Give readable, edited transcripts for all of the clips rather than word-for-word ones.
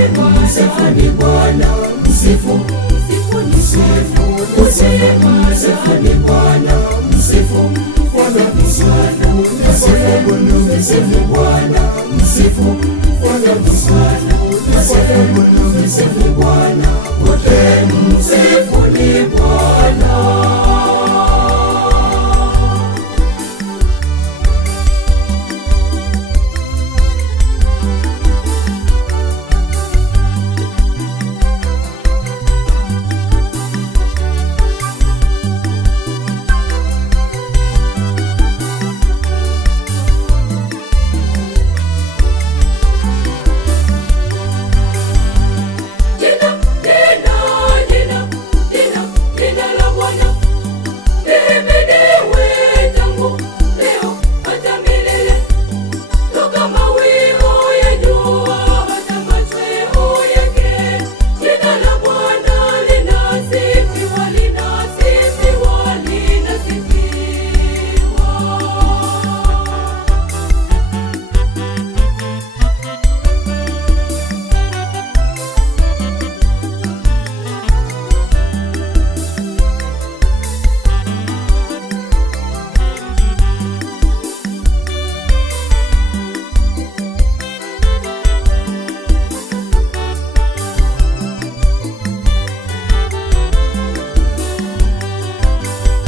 msifuni Bwana, msifu, msifuni Bwana, msifu Bwana, msifu Bwana, msifu Bwana, msifu Bwana, wote msifuni Bwana.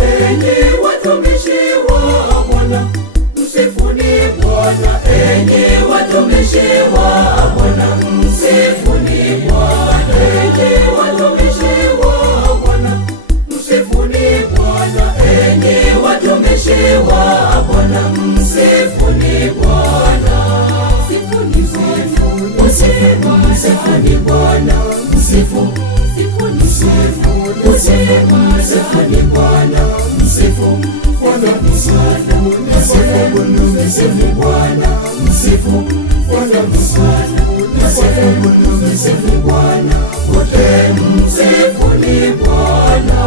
Enyi watumishi wa Bwana, msifuni Bwana. Enyi watumishi wa Bwana, msifuni Bwana. Enyi watumishi wa Bwana, msifuni Bwana. Enyi watumishi wa Bwana, msifuni Bwana. Msifuni Bwana, msifu, msifuni Bwana, msifu Bwana, msifu Bwana, msifu Bwana, msifu Bwana, wote msifuni Bwana.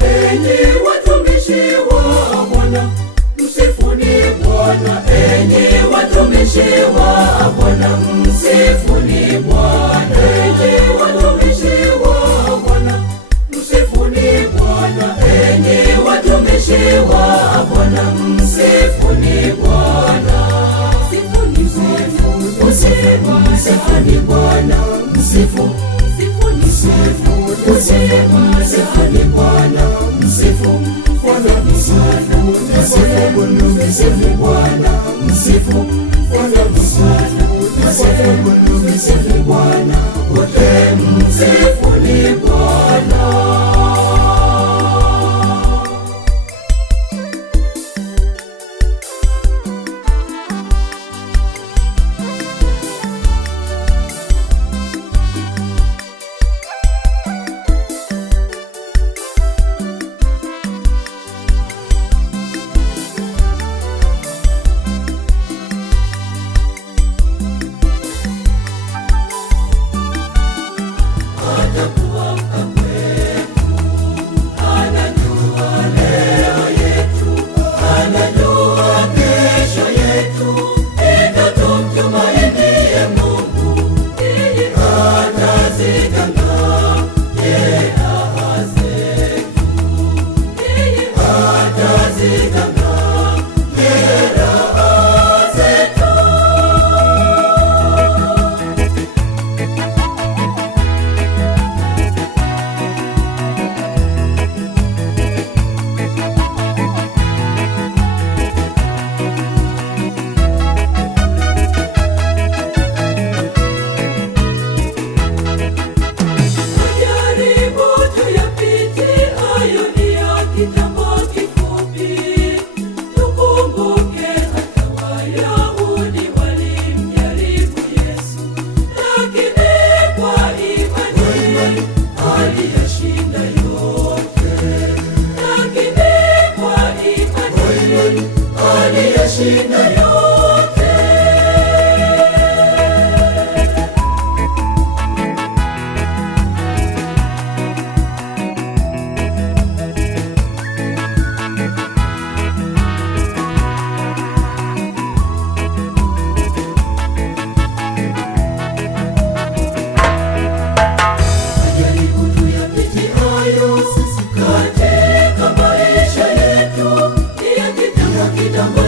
Enyi watumishi wa Bwana, msifuni Bwana. Enyi watumishi wa Bwana, msifuni Bwana. Enyi watumishi wa Bwana, msifuni Bwana. Enyi watumishi wa Bwana, msifuni Bwana. Msifuni Bwana, msifu, msifuni Bwana, msifu Bwana, msifu Bwana, msifu Bwana, msifu Bwana, wote msifuni Bwana. Atakuamka kweli aliyeshinda yote. Majaribu tuyapitiayo sisi katika maisha yetu ni ya kitambo,